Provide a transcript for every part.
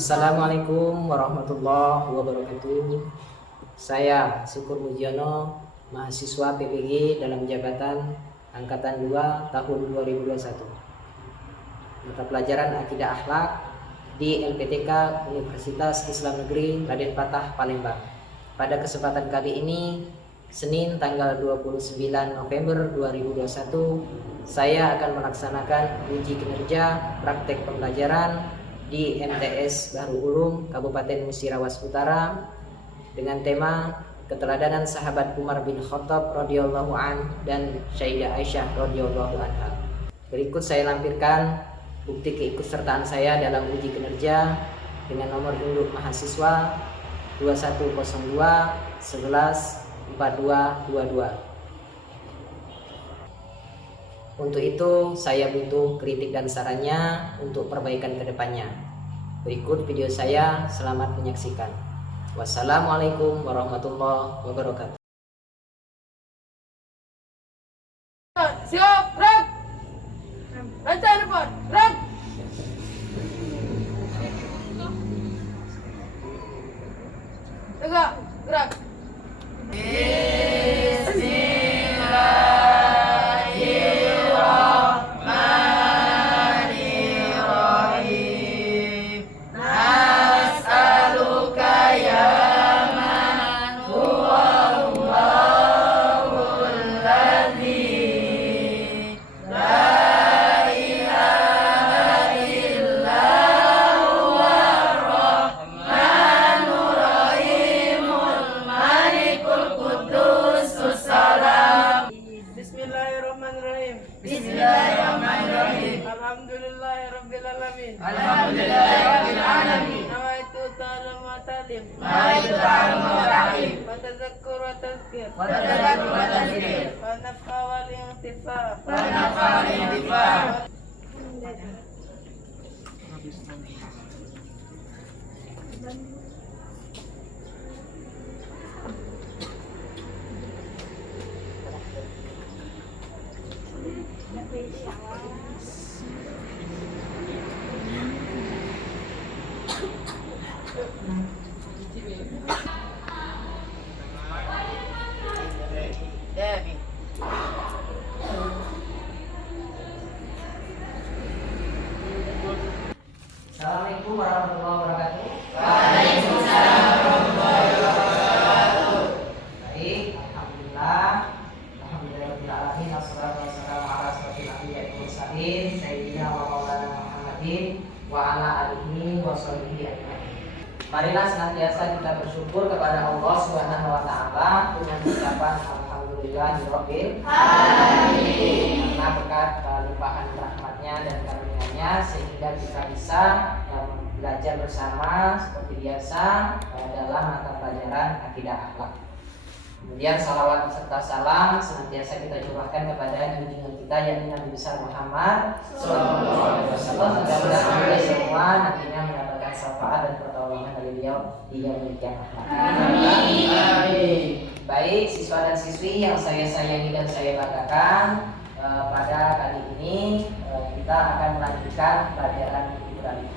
Assalamualaikum warahmatullahi wabarakatuh. Saya Syukur Mujiono, mahasiswa PPG dalam jabatan Angkatan 2 tahun 2021. Mata pelajaran Akidah Akhlak di LPTK Universitas Islam Negeri Raden Patah, Palembang. Pada kesempatan kali ini, Senin tanggal 29 November 2021, saya akan melaksanakan uji kinerja praktek pembelajaran di MTS Bahru Ulum Kabupaten Musirawas Utara dengan tema keteladanan sahabat Umar bin Khattab radhiyallahu an dan Sayyidah Aisyah radhiyallahu anha. Berikut saya lampirkan bukti keikutsertaan saya dalam uji kinerja dengan nomor induk mahasiswa 2102 11 4222. Untuk itu, saya butuh kritik dan sarannya untuk perbaikan ke depannya. Berikut video saya, selamat menyaksikan. Wassalamualaikum warahmatullahi wabarakatuh. Siap, gerak. Baca depan, gerak. Tegak, gerak. Bismillahirrahmanirrahim. Alhamdulillahirabbil alamin. Nawaitu ta'allum wa ta'lim. Wa tadhakkur wa tazkir. Wa naf'a wal intifa'. Assalamualaikum warahmatullahi wabarakatuh. Waalaikumsalam warahmatullahi wabarakatuh. Baik, alhamdulillahirabbil alamin, wassalatu wassalamu ala asyrofil anbiya'i wal mursalin sayyidina wa maulana Muhammadin wa ala alihi wa sahbihi ajmain. Marilah senantiasa kita bersyukur kepada Allah Subhanahu wa taala dengan ucapan alhamdulillahirabbil alamin. Karena berkat limpahan rahmatnya dan karunia-Nya sehingga kita bisa belajar bersama seperti biasa dalam mata pelajaran Akidah Akhlak. Kemudian salawat serta salam senantiasa kita curahkan kepada junjungan kita yakni Nabi besar Muhammad sallallahu alaihi wasallam. Mudah-mudahan kita semua nantinya mendapatkan syafaat dan pertolongan dari beliau di yaumil qiyamah. Amin. Baik, siswa dan siswi yang saya sayangi dan saya banggakan, pada kali ini kita akan melanjutkan pelajaran Ibrani.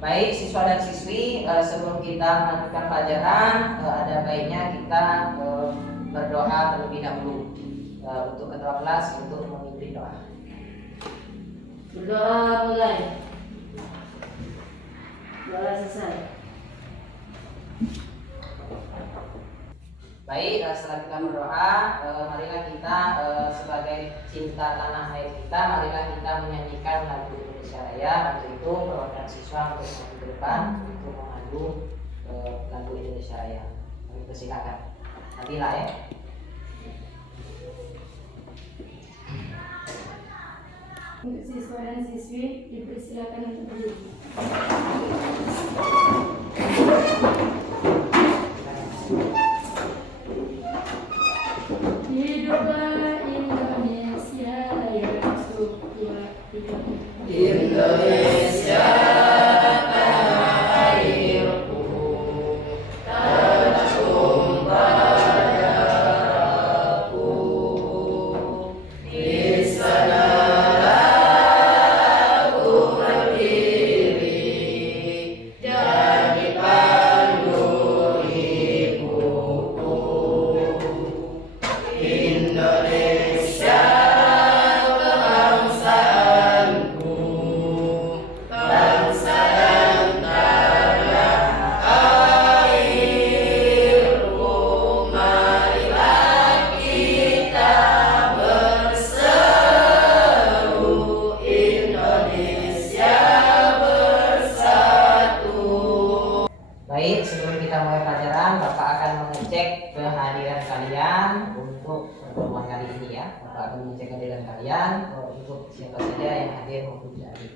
Baik, siswa dan siswi, sebelum kita melanjutkan pelajaran, ada baiknya kita berdoa terlebih dahulu untuk ketua kelas untuk memimpin doa. Berdoa mulai. Doa selesai. Baik, setelah kita berdoa, marilah kita sebagai cinta tanah air kita, marilah kita menyanyikan lagu Indonesia Raya. Untuk itu perwakilan siswa untuk maju ke depan untuk memandu lagu Indonesia Raya. Kami persilakan. Nabila ya. Untuk siswa dan siswi dipersilakan untuk berdiri. Hiduplah Indonesia yang subur. Indonesia tanah airku, tertumpah darahku. Di sanalah aku berdiri. kita mulai pelajaran, Bapak akan mengecek kehadiran kalian untuk pertemuan kali ini ya. Bapak akan mengecek kehadiran kalian untuk siapa saja yang hadir maupun tidak hadir.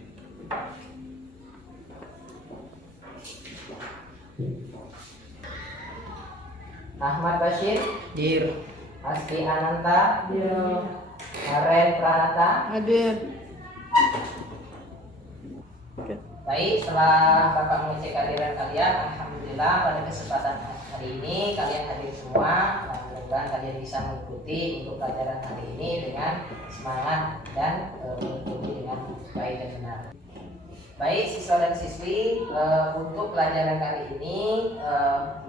Ahmad Bashir, Hadir. Asti Ananta, Ya. Karen Pranata. Hadir. Baik, setelah Bapak mengecek kehadiran kalian, alhamdulillah pada kesempatan hari ini kalian hadir semua. Nah, mudah-mudahan kalian bisa mengikuti untuk pelajaran hari ini dengan semangat dan mengikuti dengan baik dan benar. Baik, siswa dan siswi, untuk pelajaran kali ini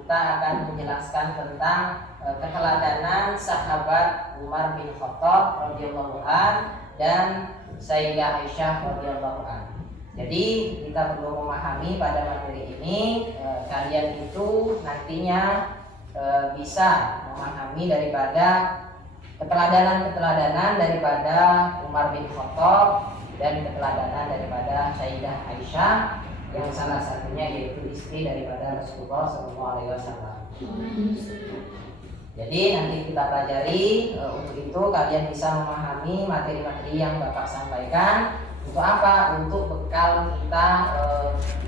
kita akan menjelaskan tentang keteladanan sahabat Umar bin Khattab radhiyallahu an dan Sayyidah Aisyah radhiyallahu an. Jadi kita perlu memahami pada materi ini kalian itu nantinya bisa memahami daripada keteladanan daripada Umar bin Khattab dan keteladanan daripada Sayyidah Aisyah yang salah satunya yaitu istri daripada Rasulullah SAW. Jadi nanti kita pelajari, untuk itu kalian bisa memahami materi-materi yang Bapak sampaikan. Untuk apa? Untuk bekal kita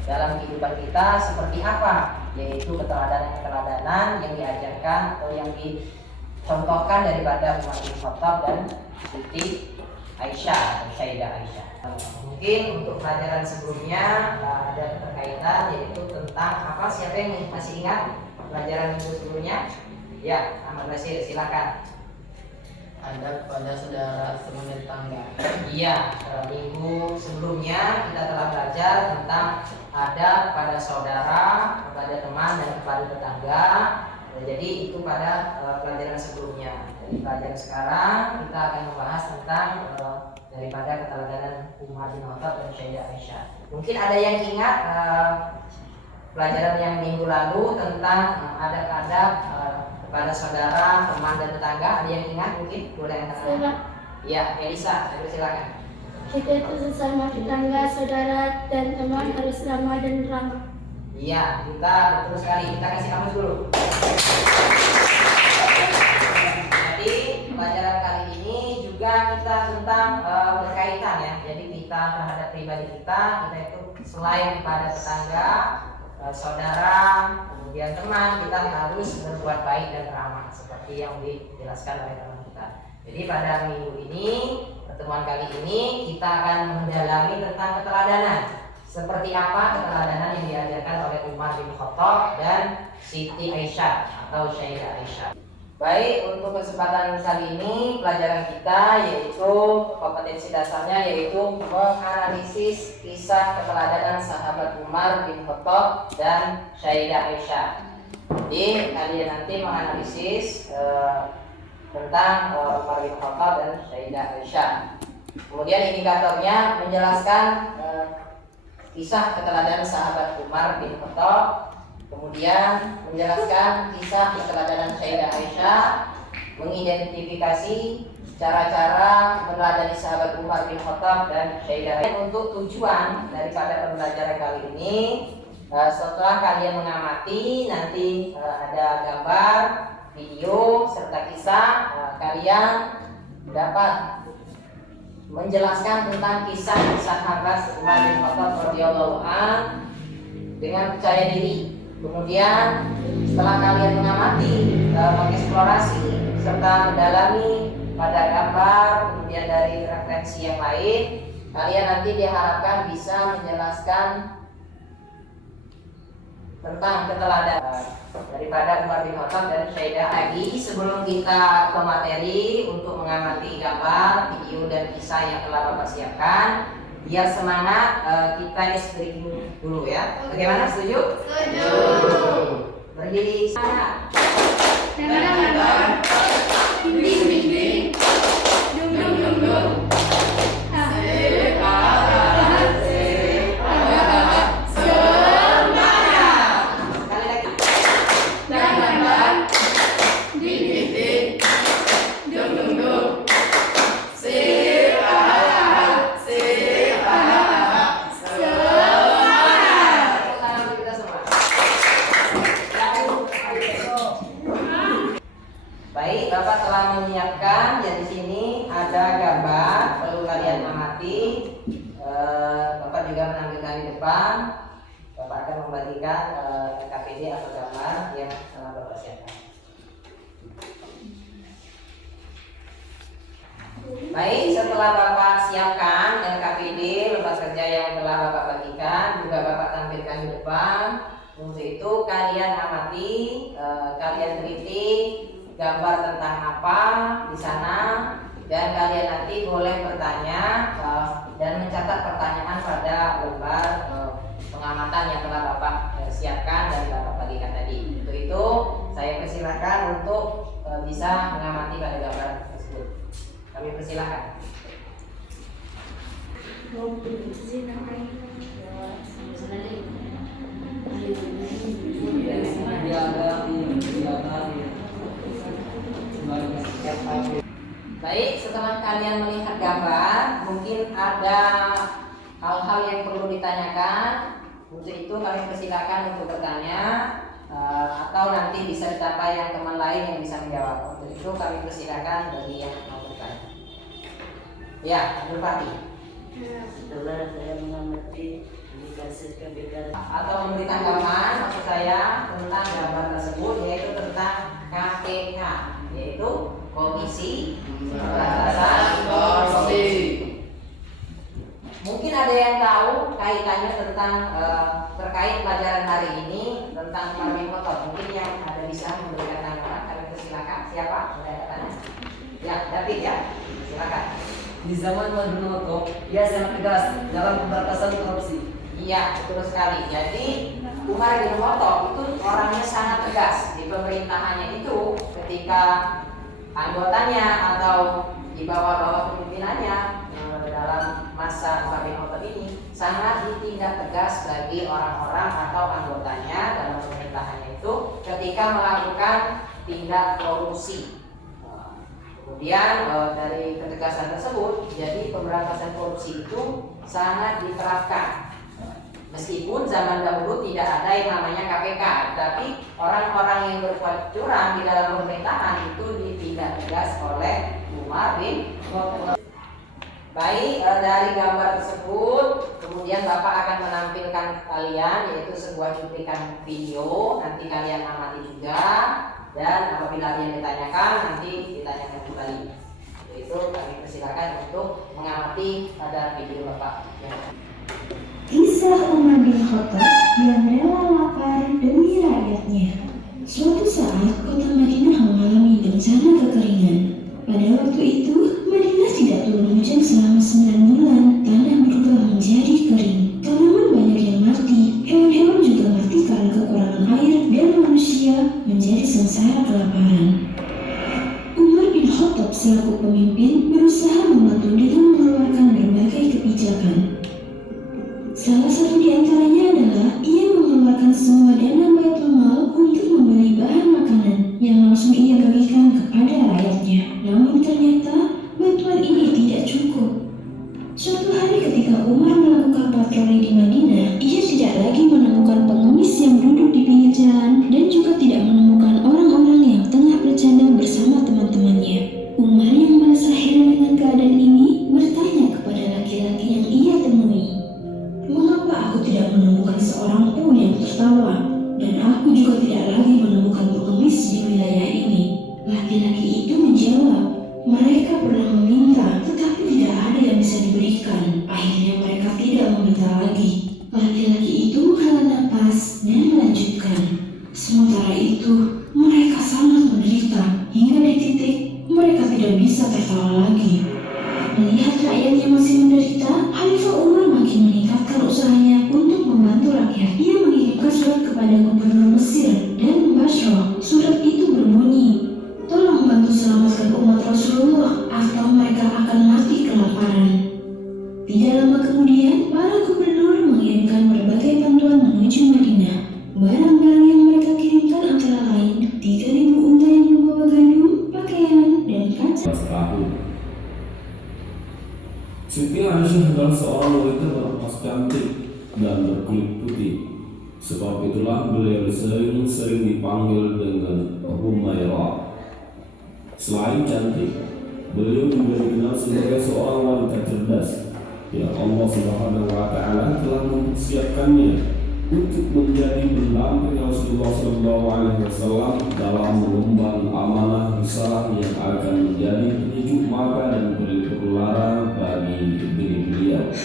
dalam kehidupan kita seperti apa? Yaitu keteladanan yang diajarkan atau yang dicontohkan daripada Umar bin Khattab dan Siti Aisyah atau Sayyidah Aisyah. Mungkin untuk pelajaran sebelumnya ada keterkaitan yaitu tentang apa? Siapa yang masih ingat pelajaran minggu sebelumnya? Ya, Ahmad Basir, silakan. Ada pada saudara semenit tangga. Iya, minggu sebelumnya kita telah belajar tentang ada pada saudara, kepada teman dan kepada tetangga. Jadi itu pada pelajaran sebelumnya. Jadi pelajaran sekarang kita akan membahas tentang daripada keteladanan Umar bin Khattab dan Sayyidah Aisyah. Mungkin ada yang ingat pelajaran yang minggu lalu tentang adab-adab kepada saudara, teman dan tetangga. Ada yang ingat mungkin? Boleh angkat. Ya, Elisa, silakan. Kita itu sesama tetangga, saudara, dan teman harus ramah dan ramah. Iya, kita betul sekali. Kita kasih kamus dulu. Jadi pelajaran kali ini juga kita tentang berkaitan ya. Jadi kita terhadap pribadi kita itu selain kepada tetangga, saudara, kemudian teman, kita harus berbuat baik dan ramah seperti yang dijelaskan oleh teman kita. Jadi pada minggu ini, pertemuan kali ini kita akan mendalami tentang keteladanan. Seperti apa keteladanan yang diajarkan oleh Umar bin Khattab dan Siti Aisyah atau Sayyidah Aisyah. Baik, untuk kesempatan kali ini pelajaran kita yaitu kompetensi dasarnya yaitu menganalisis kisah keteladanan sahabat Umar bin Khattab dan Sayyidah Aisyah. Jadi kalian nanti menganalisis tentang Umar bin Khattab dan Sayyidah Aisyah. Kemudian indikatornya menjelaskan kisah keteladanan sahabat Umar bin Khattab, kemudian menjelaskan kisah keteladanan Sayyidah Aisyah, mengidentifikasi cara-cara meneladani sahabat Umar bin Khattab dan Sayyidah Aisyah. Untuk tujuan daripada pembelajaran kali ini, setelah kalian mengamati nanti ada gambar, video serta kisah, kalian dapat menjelaskan tentang kisah sahabat Umar bin Khattab radhiyallahu an dengan percaya diri. Kemudian setelah kalian mengamati, mengeksplorasi serta mendalami pada gambar, kemudian dari referensi yang lain, kalian nanti diharapkan bisa menjelaskan tentang keteladanan daripada Umar bin Khattab dan Sayyidah. Lagi sebelum kita ke materi untuk mengamati gambar, video dan kisah yang telah Bapak siapkan, biar semangat kita breaking dulu ya. Bagaimana, setuju? Setuju. Berdiri semangat. Ding ding ding, dung dung dung dung. menyiapkan, ya di sini ada gambar, perlu kalian amati. Bapak juga menampilkan di depan. Bapak akan membagikan KPD atau gambar yang telah Bapak siapkan. Baik, setelah Bapak siapkan NKPD lembar kerja yang telah Bapak bagikan, juga Bapak tampilkan di depan. Untuk itu kalian amati, kalian teliti gambar tentang apa di sana, dan kalian nanti boleh bertanya dan mencatat pertanyaan pada lembar pengamatan yang telah Bapak siapkan dan Bapak bagikan tadi. Untuk itu saya persilakan untuk bisa mengamati pada gambar tersebut. Kami persilakan. Baik, setelah kalian melihat gambar, mungkin ada hal-hal yang perlu ditanyakan. Untuk itu kami persilakan untuk bertanya, atau nanti bisa ditambah yang teman lain yang bisa menjawab. Untuk itu kami persilakan bagi yang mau bertanya. Ya, Abdul Fatih. Setelah saya mengamati indikasi KPK Atau memberi tanggapan, maksud saya tentang gambar tersebut, yaitu tentang KPK, yaitu Komisi Pemberantasan Korupsi. Mungkin ada yang tahu kaitannya tentang terkait pelajaran hari ini tentang Marwin Kotor. Mungkin yang ada bisa memberikan tanggapan. Kami persilakan. Siapa? Ada tanya? Ya, David ya. Silakan. di zaman Marwin Kotor, ia sangat tegas dalam pemberantasan korupsi. Iya, betul sekali. Jadi Umar bin Khattab itu orangnya sangat tegas di pemerintahannya itu, ketika anggotanya atau di bawah-bawah kepemimpinannya dalam masa Umar bin Khattab ini sangat ditindak tegas bagi orang-orang atau anggotanya dalam pemerintahannya itu ketika melakukan tindak korupsi. Kemudian dari ketegasan tersebut, jadi pemberantasan korupsi itu sangat diterapkan. Meskipun zaman dahulu tidak ada yang namanya KPK, tapi orang-orang yang berbuat curang di dalam pemerintahan itu ditindak tegas oleh Umar bin Khattab. Baik, dari gambar tersebut, kemudian Bapak akan menampilkan kalian yaitu sebuah cuplikan video. Nanti kalian amati juga, dan apabila ada yang ditanyakan nanti ditanyakan kembali. Itu kami persilakan untuk mengamati pada video Bapak. Kisah Umar bin Khattab yang rela lapar demi rakyatnya. Suatu saat kota Madinah mengalami bencana kekeringan. Pada waktu itu, Madinah tidak turun hujan selama 9 bulan. Tanah berubah menjadi kering. Tanaman banyak yang mati. Hewan-hewan juga mati karena kekurangan air, dan manusia menjadi sengsara kelaparan. Umar bin Khattab selaku pemimpin berusaha membantu dengan mengeluarkan berbagai kebijakan. Salah satu di antaranya adalah ia mengeluarkan semua dana Baitul Mal untuk membeli bahan makanan yang langsung ia bagikan kepada rakyatnya. Namun ternyata bantuan ini tidak cukup. Suatu hari ketika Umar melakukan patroli di Madinah, ia tidak lagi menemukan pengemis yang duduk di pinggir jalan dan juga tidak menemukan orang-orang yang tengah bercanda bersama teman-temannya. Umar yang merasa heran dengan keadaan ini bertanya kepada laki-laki yang ia temui, "Mengapa aku tidak menemukan seorang pun yang tertawa? Dan aku juga tidak lagi menemukan pengemis di wilayah ini." Laki-laki itu menjawab, "Mereka pernah meminta, tetapi tidak ada yang bisa diberikan. Akhirnya mereka tidak meminta lagi." Laki-laki itu menghela napas dan melanjutkan, "Sementara itu, mereka sangat menderita hingga di titik mereka tidak bisa tertawa lagi." Melihat rakyatnya masih menderita, Khalifah Umar makin meningkatkan usahanya untuk membantu rakyat. Ia mengirimkan surat kepada gubernur Mesir dan Basra. Surat itu berbunyi, "Tolong bantu selamatkan umat Rasulullah atau mereka akan mati kelaparan." Tidak lama kemudian, para gubernur mengirimkan berbagai bantuan menuju Madinah. Barang-barang yang mereka kirimkan antara lain 3.000 unta yang membawa gandum, pakaian, dan kaca. Siti Aisyah adalah seorang wanita beremas cantik dan berkulit putih. Sebab itulah beliau sering dipanggil dengan Humairah. Selain cantik, beliau juga dikenal sebagai seorang wanita cerdas yang Allah Subhanahu wa Ta'ala telah mempersiapkannya untuk menjadi pendamping Rasulullah SAW dalam mengemban amanah besar yang akan menjadi penyejuk mata dan pelipur lara bagi diri beliau.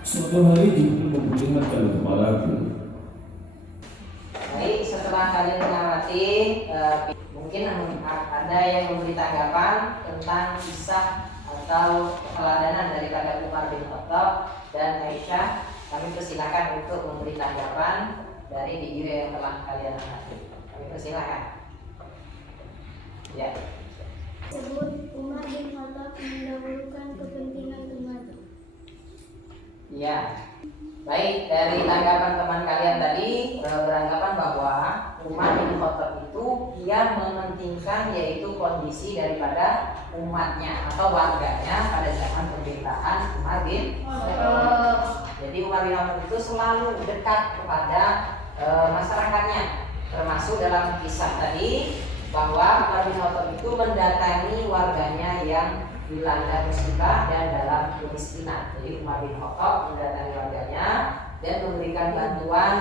Suatu hari Jibril memperlihatkan kepadaku. Baik, setelah kalian mengamati, mungkin ada yang memberi tanggapan tentang kisah atau keteladanan daripada Umar bin Khattab dan Aisyah. Kami persilakan untuk memberi tanggapan dari video yang telah kalian amati. Kami persilakan. Ya. Sebut Umar bin Khattab mendahulukan kepentingan umat. Ya. Baik, dari tanggapan teman kalian tadi beranggapan bahwa Umar bin Khattab itu dia mementingkan yaitu kondisi daripada umatnya atau warganya pada zaman pemerintahan Umar bin Khattab. Jadi Umar bin Khattab itu selalu dekat kepada masyarakatnya, termasuk dalam kisah tadi bahwa Umar bin Khattab itu mendatangi warganya yang dilanda musibah dan dalam kemiskinan. Jadi Umar bin Khattab mendatangi warganya dan memberikan bantuan,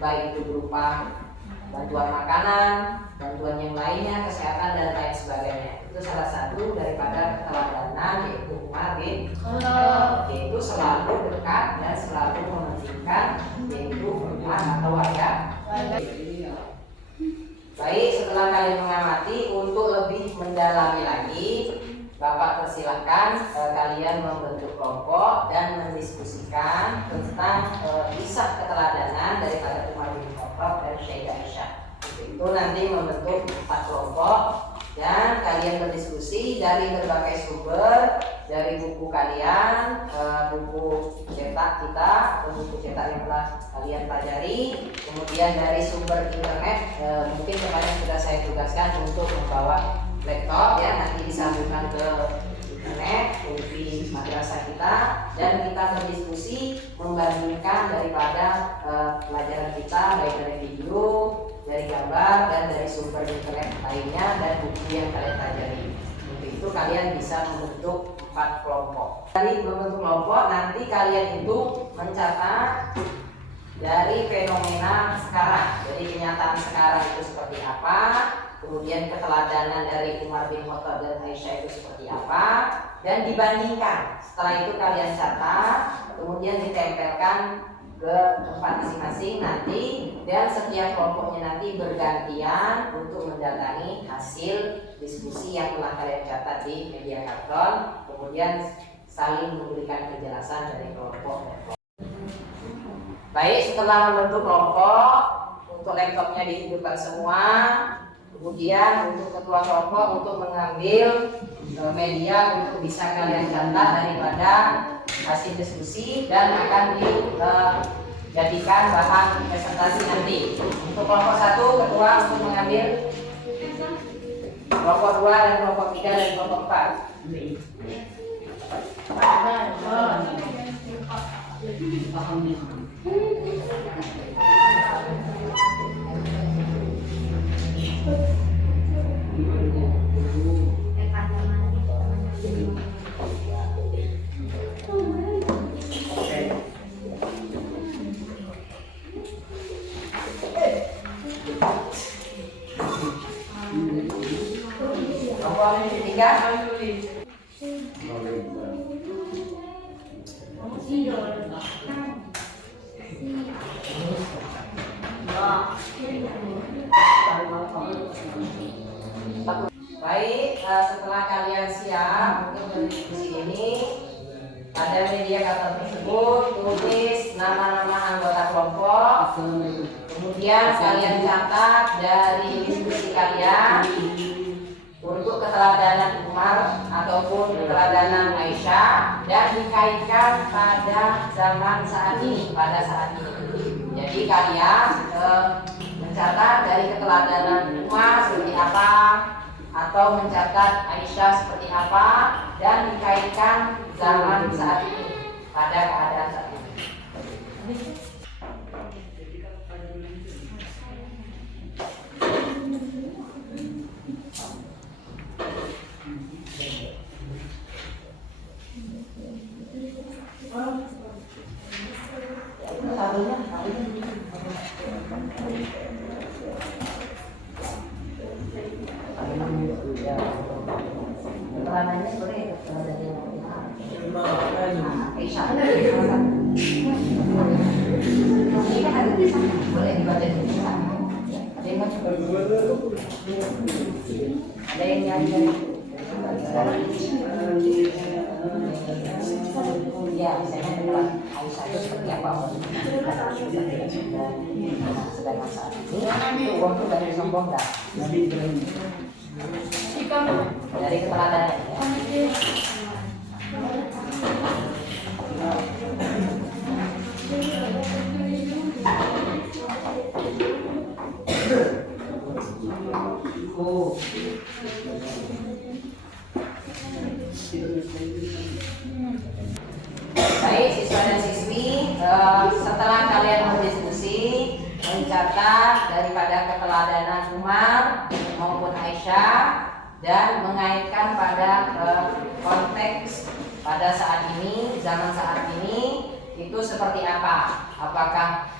baik itu berupa bantuan makanan, bantuan yang lainnya, kesehatan dan lain sebagainya. Itu salah satu daripada keteladanan yaitu Umar bin Khattab, yaitu selalu dekat dan selalu mementingkan yaitu umat atau warga. Baik, setelah kalian mengamati, untuk lebih mendalami lagi, Bapak persilahkan kalian membentuk kelompok dan mendiskusikan tentang kisah keteladanan daripada Umar bin Khattab dan Sayyidah Aisyah. Itu nanti membentuk 4 kelompok dan kalian berdiskusi dari berbagai sumber, dari buku kalian, buku cetak kita atau buku cetak yang telah kalian pelajari, kemudian dari sumber internet, mungkin kemarin sudah saya tugaskan untuk membawa laptop ya, nanti disambungkan ke internet di madrasah kita dan kita berdiskusi membandingkan daripada pelajaran kita baik dari video, dari gambar dan dari sumber internet lainnya dan buku yang kalian pelajari. Untuk itu kalian bisa membentuk 4 kelompok. Dari membentuk kelompok nanti kalian itu mencatat dari fenomena sekarang, jadi kenyataan sekarang itu seperti apa, kemudian keteladanan dari Umar bin Khattab dan Aisyah itu seperti apa, dan dibandingkan. Setelah itu kalian catat, kemudian ditempelkan ke tempat masing-masing nanti, dan setiap kelompoknya nanti bergantian untuk mendatangi hasil diskusi yang telah kalian catat di media karton, kemudian saling memberikan kejelasan dari kelompok dan kelompok. Baik, setelah membentuk kelompok, untuk laptopnya dihidupkan semua. Kemudian untuk ketua kelompok untuk mengambil media untuk bisa kalian catat daripada hasil diskusi dan akan dijadikan bahan presentasi nanti. Untuk kelompok 1, ketua untuk mengambil kelompok 2 dan kelompok 3 dan kelompok 4. Kelompok 3 Baik, setelah kalian siap untuk berdiskusi ini, pada media karton tersebut tulis nama-nama anggota kelompok. Kemudian kalian catat dari diskusi kalian untuk keteladanan Umar ataupun keteladanan Aisyah dan dikaitkan pada zaman saat ini, pada saat ini. Jadi kalian mencatat dari keteladanan Umar seperti apa atau mencatat Aisyah seperti apa dan dikaitkan zaman saat ini pada keadaan saat ini. celananya boleh dari Aisyah. Ini kan ada di sana, boleh dibaca di sana. Ada yang mau coba? Ada yang nyari ya, misalnya dengan Aisyah itu seperti apa? Sedangkan saat ini uang itu dari sombong enggak? Dari keteladanan ya. Baik siswa dan siswi, setelah kalian berdiskusi mencatat daripada keteladanan Umar maupun Aisyah dan mengaitkan pada konteks pada saat ini, zaman saat ini itu seperti apa? Apakah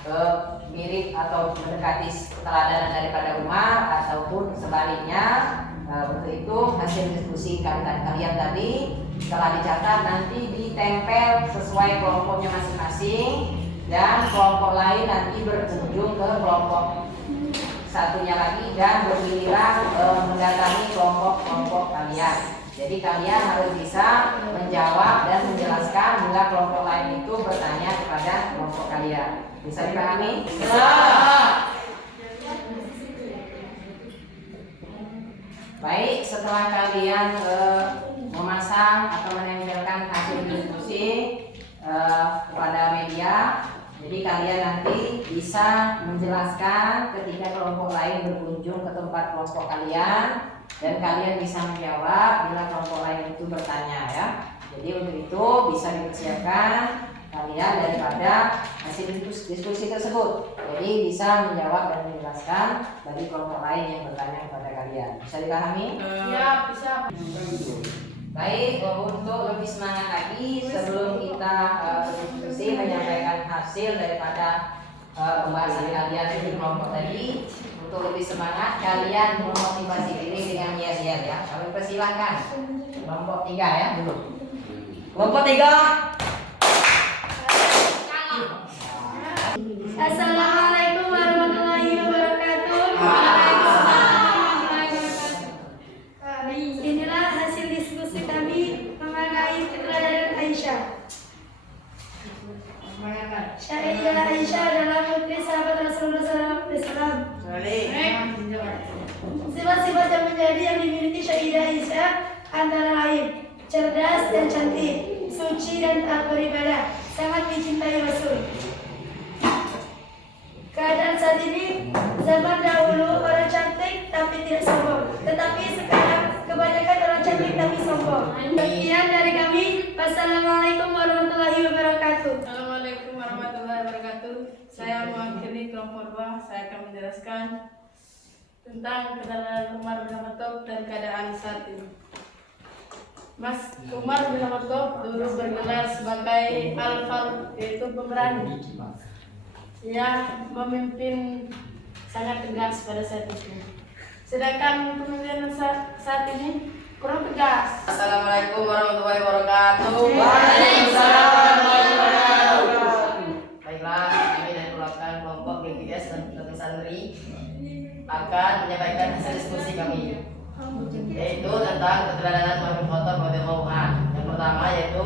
mirip atau mendekati keteladanan daripada Umar ataupun sebaliknya? Untuk itu hasil diskusi kalian tadi setelah dicatat nanti ditempel sesuai kelompoknya masing-masing dan kelompok lain nanti berkunjung ke kelompok satunya lagi dan bergiliran mendatangi kelompok-kelompok kalian. Jadi kalian harus bisa menjawab dan menjelaskan bila kelompok lain itu bertanya kepada kelompok kalian. Bisa dipahami? Bisa. Baik, setelah kalian memasang atau menempelkan hasil diskusi kepada media, jadi kalian nanti bisa menjelaskan ketika kelompok lain berkunjung ke tempat kelompok kalian dan kalian bisa menjawab bila kelompok lain itu bertanya ya. Jadi untuk itu bisa dipersiapkan kalian daripada hasil diskusi tersebut. Jadi bisa menjawab dan menjelaskan bagi kelompok lain yang bertanya kepada kalian. Bisa dipahami? Ya, bisa. Baik, untuk lebih semangat lagi sebelum kita berdiskusi menyampaikan hasil daripada pembahasan kalian di kelompok tadi, untuk lebih semangat kalian memotivasi diri dengan yes-yes ya. Kami persilahkan kelompok 3 ya dulu. Kelompok 3. Assalamualaikum warahmatullahi wabarakatuh. Inilah hasil diskusi kami mengenai keteladanan Aisyah. Syaidah Aisyah adalah putri sahabat Rasulullah SAW. Sifat-sifat yang menjadi yang dimiliki Syaidah Aisyah antara lain cerdas dan cantik, suci dan taat beribadah, sangat mencintai Rasul. Keadaan saat ini, zaman dahulu orang cantik tapi tidak sombong, tetapi sekarang kebanyakan orang cantik tapi sombong. Sekian dari kami. Wassalamualaikum warahmatullahi wabarakatuh. Assalamualaikum warahmatullahi wabarakatuh. Saya mewakili kelompok 2. Saya akan menjelaskan tentang keteladanan Umar bin Khattab dan keadaan saat ini. Mas Umar bin Khattab dulu bergelar sebagai Al-Faruq, yaitu pemberani. Ia memimpin sangat tegas pada saat itu. Sedangkan pemimpinan saat ini kurang tegas. Assalamualaikum warahmatullahi wabarakatuh. Waalaikumsalam warahmatullahi wabarakatuh. Baiklah, kami dari perwakilan kelompok BPS dan Satu Santri akan menyampaikan hasil diskusi kami, yaitu tentang keteladanan Umar bin Khattab radhiyallahu anhu. Yang pertama yaitu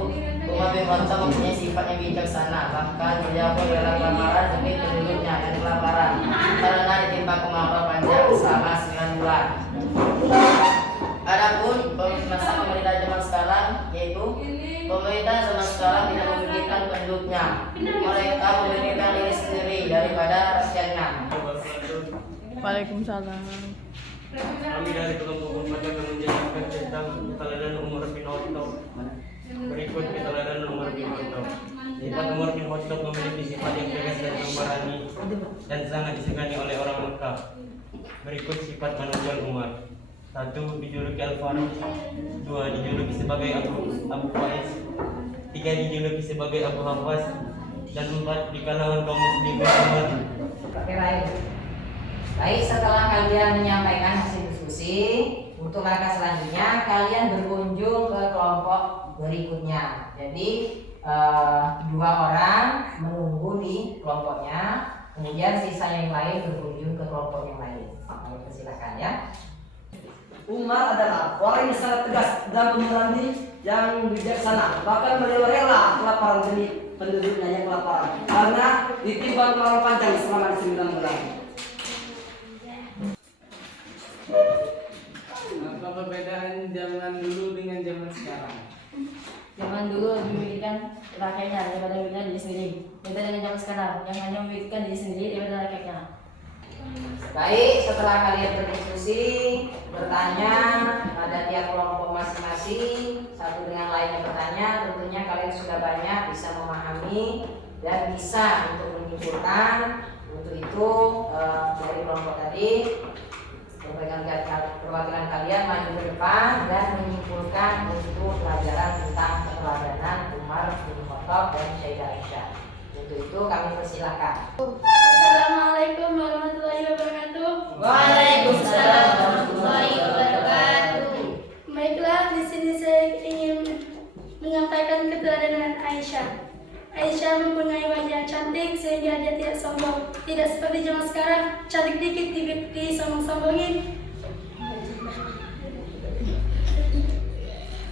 Umar bin Khattab mempunyai sifat yang bijaksana, bahkan beliau pun rela kelaparan demi penduduknya dan kelaparan karena ditimpa kemarau panjang selama 9 bulan. Adapun masa pemerintah zaman sekarang yaitu pemerintah zaman sekarang tidak memikirkan penduduknya, mereka memikirkan diri sendiri daripada rakyatnya. Waalaikumsalam. Kami dari kelompok 4 akan menjelaskan tentang keteladanan Umar bin Khattab. Berikut keteladanan Umar bin Khattab. Sifat Umar bin Khattab memiliki sifat yang tegas dan pemberani dan sangat disegani oleh orang Mekah. Berikut sifat manusia Umar. 1. Dijuluki Al-Faruq. 2. Dijuluki sebagai Abu Faiz. 3. Dijuluki sebagai Abu Hafaz. Dan 4. Di kalangan kaum muslimin Umar. Baik, setelah kalian menyampaikan hasil diskusi, Untuk langkah selanjutnya kalian berkunjung ke kelompok berikutnya. Jadi 2 orang menunggu di kelompoknya, kemudian sisa yang lain berkunjung ke kelompok yang lain. Kami persilakan ya. Umar adalah orang yang sangat tegas dan pemberani yang bijaksana. Bahkan beliau rela kelaparan demi penduduknya yang kelaparan karena ditimbang terlalu panjang selama 9 bulan. Apa perbedaan zaman dulu dengan zaman sekarang? Zaman dulu lebih memikirkan rakyatnya daripada memikirkan diri sendiri. Beda dengan zaman sekarang yang hanya memikirkan diri sendiri daripada rakyatnya. Baik, setelah kalian berdiskusi, bertanya pada tiap kelompok masing-masing, satu dengan lainnya bertanya, tentunya kalian sudah banyak bisa memahami dan bisa untuk menyimpulkan. Untuk itu dari kelompok tadi, perwakilan kalian maju ke depan dan menyimpulkan untuk pelajaran tentang keteladanan Umar bin Khattab dan Sayyidah Aisyah. Untuk itu kami persilahkan. Assalamualaikum warahmatullahi wabarakatuh. Waalaikumsalam warahmatullahi wabarakatuh. Baiklah, di sini saya ingin menyampaikan keteladanan Aisyah. Aisyah mempunyai wajah yang cantik sehingga dia tidak sombong. Tidak seperti zaman sekarang, cantik dikit disombong-sombongin.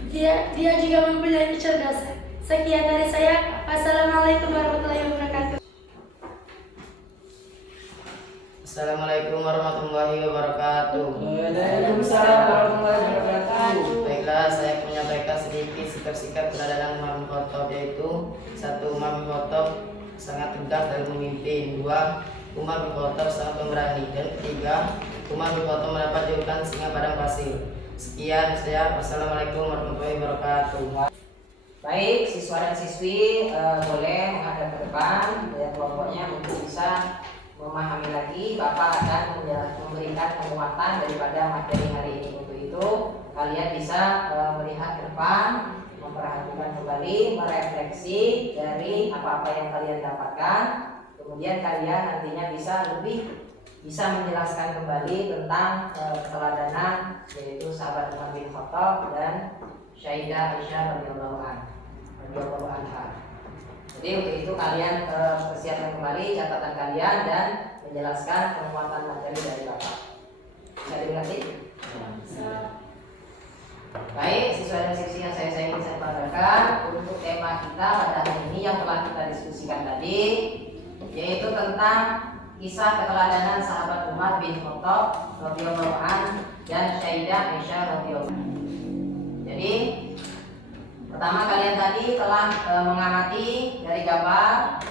Dia juga mempunyai kecerdasan. Sekian dari saya. Wassalamualaikum warahmatullahi wabarakatuh. Assalamualaikum warahmatullahi wabarakatuh. Waalaikumsalam warahmatullahi wabarakatuh. Baiklah, saya menyampaikan sedikit sikap-sikap keteladanan Umar bin Khattab, yaitu 1. Umar bin Khattab sangat tegas dalam memimpin. 2. Umar bin Khattab sangat pemberani. Dan 3. Umar bin Khattab mendapat julukan singa padang pasir. Sekian saya. Wassalamualaikum warahmatullahi wabarakatuh. Baik, siswa dan siswi boleh menghadap ke depan ya, kelompoknya untuk bisa memahami lagi. Bapak akan memberikan penguatan daripada materi hari ini. Untuk itu kalian bisa melihat ke depan, memperhatikan kembali, merefleksi dari apa-apa yang kalian dapatkan. Kemudian kalian nantinya bisa menjelaskan kembali tentang keteladanan yaitu sahabat Umar bin Khattab dan Sayyidah Aisyah radhiyallahu anha. Jadi untuk itu kalian persiapkan kembali catatan kalian dan menjelaskan penguatan materi dari Bapak. Bisa dimengerti? Baik, siswa dan siswi yang saya ingin sampaikan untuk tema kita pada hari ini yang telah kita diskusikan tadi, yaitu tentang kisah keteladanan sahabat Umar bin Khattab radhiyallahu anhu dan Sayyidah Aisyah radhiyallahu anha. Jadi pertama kalian tadi telah mengamati dari gambar.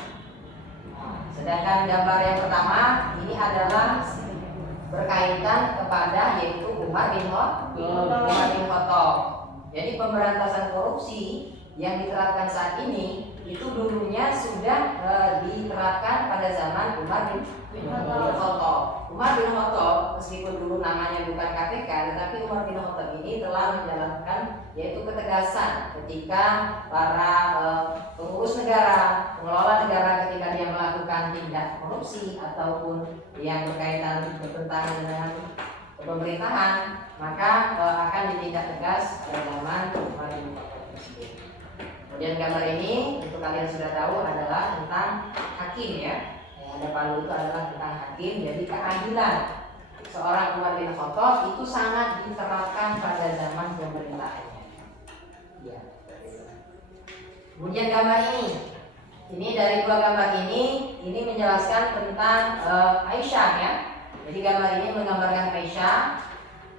Sedangkan gambar yang pertama ini adalah berkaitan kepada yaitu Umar bin Khattab. Jadi pemberantasan korupsi yang diterapkan saat ini itu dulunya sudah diterapkan pada zaman Umar bin Khattab. Umar bin Khattab meskipun dulu namanya bukan KPK, tetapi Umar bin Khattab ini telah menjalankan yaitu ketegasan ketika para pengurus negara, pengelola negara ketika dia melakukan tindak korupsi ataupun yang bertentangan dengan pemerintahan, maka akan ditindak tegas pada zaman Umar bin Khattab tersebut. Kemudian gambar ini untuk kalian sudah tahu adalah tentang hakim ya. Ada palu itu adalah tentang hakim. Jadi keadilan seorang Umar bin Khattab itu sangat diterapkan pada zaman pemerintahannya. Ya. Kemudian gambar ini dari 2 gambar ini menjelaskan tentang Aisyah ya. Jadi gambar ini menggambarkan Aisyah.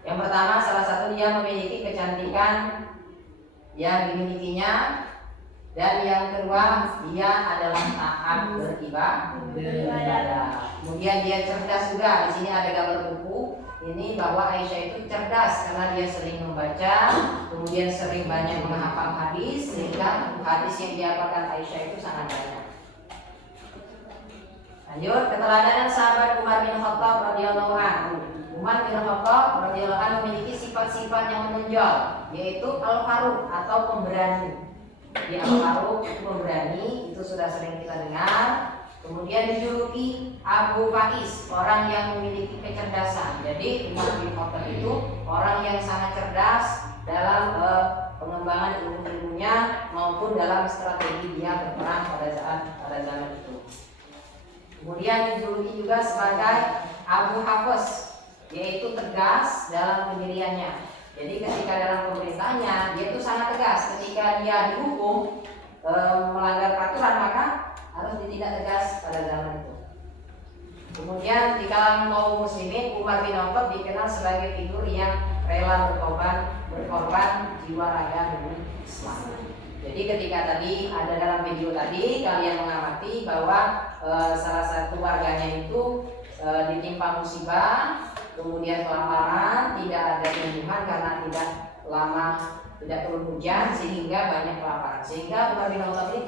Yang pertama, salah satu dia memiliki kecantikan yang dimilikinya. Dan yang kedua, dia adalah taat beribadah. Kemudian dia cerdas juga. Di sini ada gambar buku. Ini bahwa Aisyah itu cerdas karena dia sering membaca, kemudian sering banyak menghafal hadis, sehingga hadis yang dihafalkan Aisyah itu sangat banyak. Lanjut, keteladanan sahabat Umar bin Khattab radhiyallahu anhu. Umar bin Khattab radhiyallahu anhu memiliki sifat-sifat yang menonjol, yaitu al-faruq atau pemberani. Di Al-Faruq itu pemberani, itu sudah sering kita dengar. Kemudian dijuluki Abu Faiz, orang yang memiliki kecerdasan. Jadi Umar bin Khattab itu orang yang sangat cerdas dalam pengembangan ilmu-ilmunya maupun dalam strategi dia berperan pada zaman itu. Kemudian dijuluki juga sebagai Abu Hafs, yaitu tegas dalam pendiriannya. Jadi ketika dalam pemerintahnya dia itu sangat tegas. Ketika dia dihukum melanggar peraturan, maka harus ditindak tegas pada zaman itu. Kemudian di kalangan kaum muslimin, Umar bin Khattab dikenal sebagai figur yang rela berkorban jiwa raga demi Islam. Jadi ketika tadi ada dalam video tadi kalian mengamati bahwa salah satu warganya itu ditimpa musibah, kemudian kelaparan, tidak ada tumbuhan karena tidak turun hujan sehingga banyak kelaparan. Sehingga Umar bin Khattab ini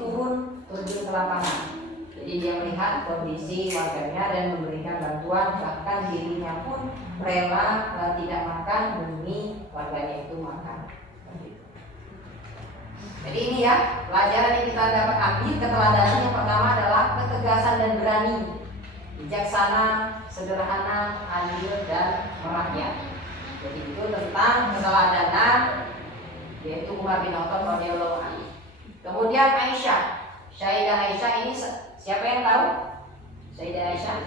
terjun ke lapangan. Jadi dia melihat kondisi warganya dan memberikan bantuan, bahkan dirinya pun rela tidak makan demi warganya itu makan. Jadi ini ya pelajaran yang kita dapat ambil, keteladanan yang pertama adalah ketegasan dan berani, bijaksana, sederhana, adil dan merakyat. Jadi itu tentang keteladanan, yaitu Umar bin Khattab radhiyallahu anhu. Kemudian Sayyidah Aisyah ini siapa yang tahu? Sayyidah Aisyah,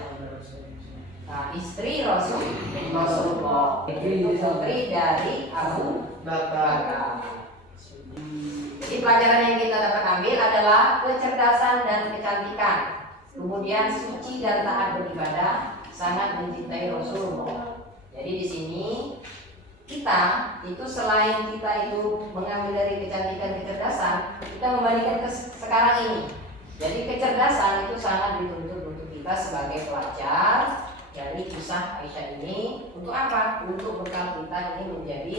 istri Rasulullah, putri dari Abu Bakar. Jadi pelajaran yang kita dapat ambil adalah kecerdasan dan kecantikan, kemudian suci dan taat beribadah, sangat mencintai Rasulullah. Jadi di sini kita itu selain kita itu mengambil dari kecantikan, kecerdasan, kita membandingkan ke sekarang ini. Jadi kecerdasan itu sangat dituntut untuk kita sebagai pelajar dari kisah Aisyah ini. Untuk apa? Untuk bekal kita ini menjadi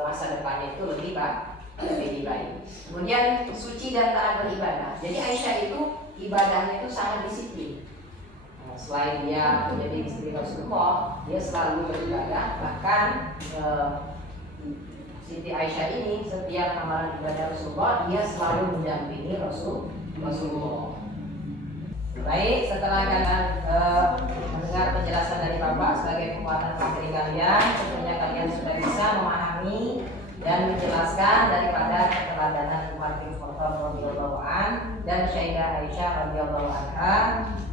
masa depannya itu lebih baik. Kemudian suci dan taat beribadah. Jadi Aisyah itu ibadahnya itu sangat disiplin. Selain dia menjadi istri Rasulullah, dia selalu beribadah. Bahkan Siti Aisyah ini setiap amalan ibadah Rasulullah dia selalu mendampingi Rasulullah. Baik, setelah kalian mendengar penjelasan dari Bapak sebagai kekuatan materi kalian, tentunya kalian sudah bisa memahami dan menjelaskan daripada keteladanan Umar bin Khattab radhiyallahu anhu dan Sayyidah Aisyah radhiyallahu anha.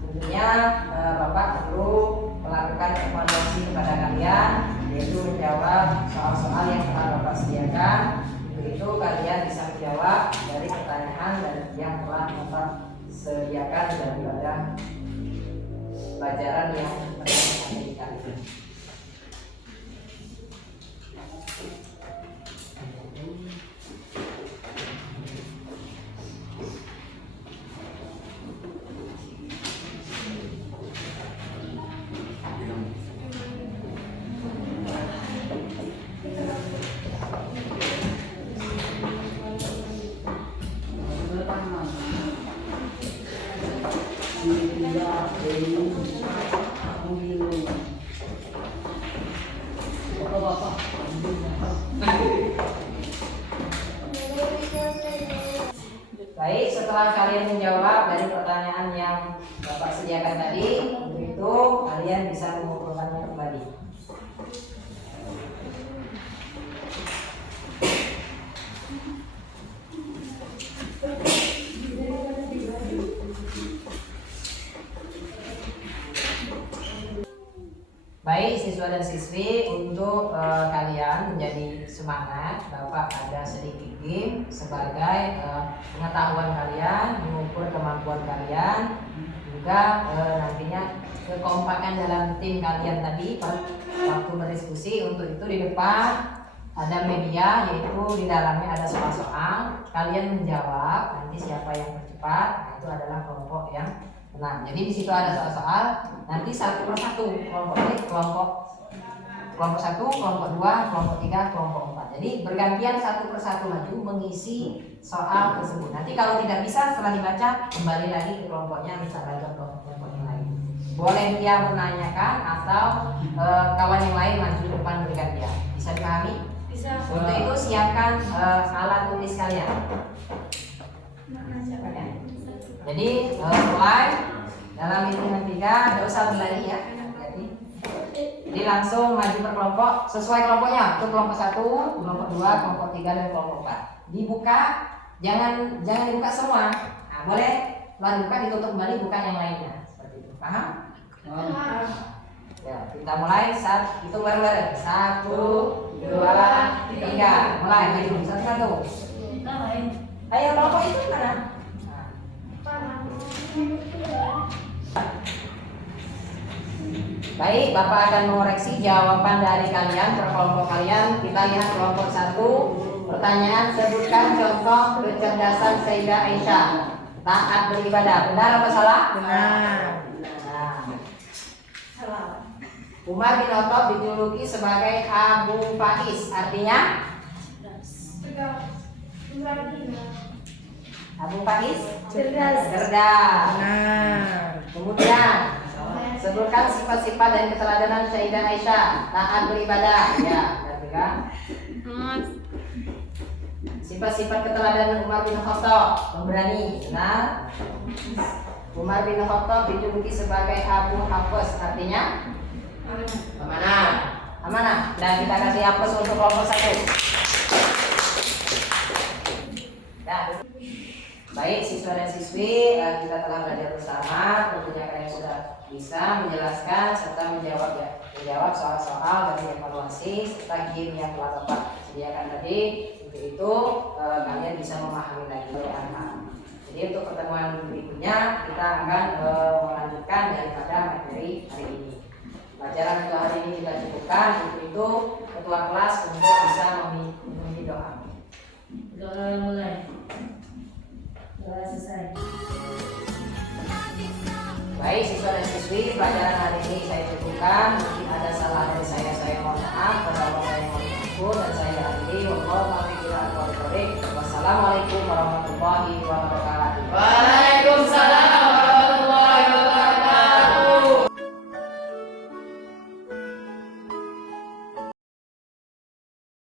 Tentunya Bapak perlu melakukan evaluasi kepada kalian, yaitu menjawab soal-soal yang telah Bapak sediakan. Untuk itu kalian bisa menjawab dari pertanyaan dan yang telah Bapak sediakan daripada pelajaran yang telah diberikan. Baik, setelah kalian menjawab dari pertanyaan yang Bapak sediakan tadi, untuk itu kalian bisa mengumpulkannya kembali. Baik siswa dan siswi, untuk kalian menjadi semangat, Bapak ada sedikit game sebagai pengetahuan kalian, mengukur kemampuan kalian, juga nantinya kekompakan dalam tim kalian tadi waktu berdiskusi. Untuk itu di depan ada media, yaitu di dalamnya ada soal-soal, kalian menjawab, nanti siapa yang tercepat, nah itu adalah kelompok yang menang. Jadi di situ ada soal-soal, nanti satu persatu kelompok 1, kelompok 2, kelompok 3, kelompok 4. Jadi bergantian satu persatu maju mengisi soal tersebut. Nanti kalau tidak bisa setelah dibaca kembali lagi ke kelompoknya, minta bantuan kelompok yang lain. Boleh dia menanyakan atau kawan yang lain maju depan bergantian. Bisa dipahami? Bisa. Untuk itu siapkan alat tulis kalian. Jadi mulai dalam hitungan 3, tidak usah berlari ya. Jadi Jadi langsung maju per kelompok sesuai kelompoknya. Untuk kelompok 1, kelompok 2, kelompok 3 dan kelompok 4. Dibuka, jangan dibuka semua. Nah, boleh setelah dibuka ditutup kembali, bukan yang lainnya. Seperti itu. Paham? Ya, kita mulai saat itu bareng-bareng. 1, 2, 3. Mulai maju satu-satu. Ayo kelompok itu mana? Baik, Bapak akan mengoreksi jawaban dari kalian per kelompok kalian. Kita lihat kelompok 1. Pertanyaan, sebutkan contoh kecerdasan Sayyidah Aisyah taat beribadah. Benar apa salah? Benar. Umar bin Khattab dijuluki sebagai Abu Faiz, artinya? Abu Faiz? Cerdas. Kemudian sebutkan sifat-sifat dan keteladanan Sayyidah Aisyah taat beribadah. Ya, kan? Sifat-sifat keteladanan Umar bin Khattab, pemberani. Benar. Umar bin Khattab dijuluki sebagai Abu Hafs, artinya amanah. Dan kita kasih hapus untuk kelompok 1. Baik siswa dan siswi, kita telah belajar bersama. Tentunya kalian sudah bisa menjelaskan serta menjawab soal-soal dari evaluasi serta game yang telah Bapak sediakan tadi. Untuk itu kalian bisa memahami lagi lebih paham. Jadi untuk pertemuan berikutnya kita akan melanjutkan daripada materi hari ini. Pelajaran untuk hari ini kita cukupkan. Untuk itu ketua kelas untuk bisa memenuhi doa. Doa mulai. Doa selesai. Baik siswa dan siswi, pelajaran hari ini saya cukupkan. Mungkin ada salah dari saya mohon maaf. Kalau saya mohon ampun dan saya akhiri. Wassalamualaikum warahmatullahi wabarakatuh.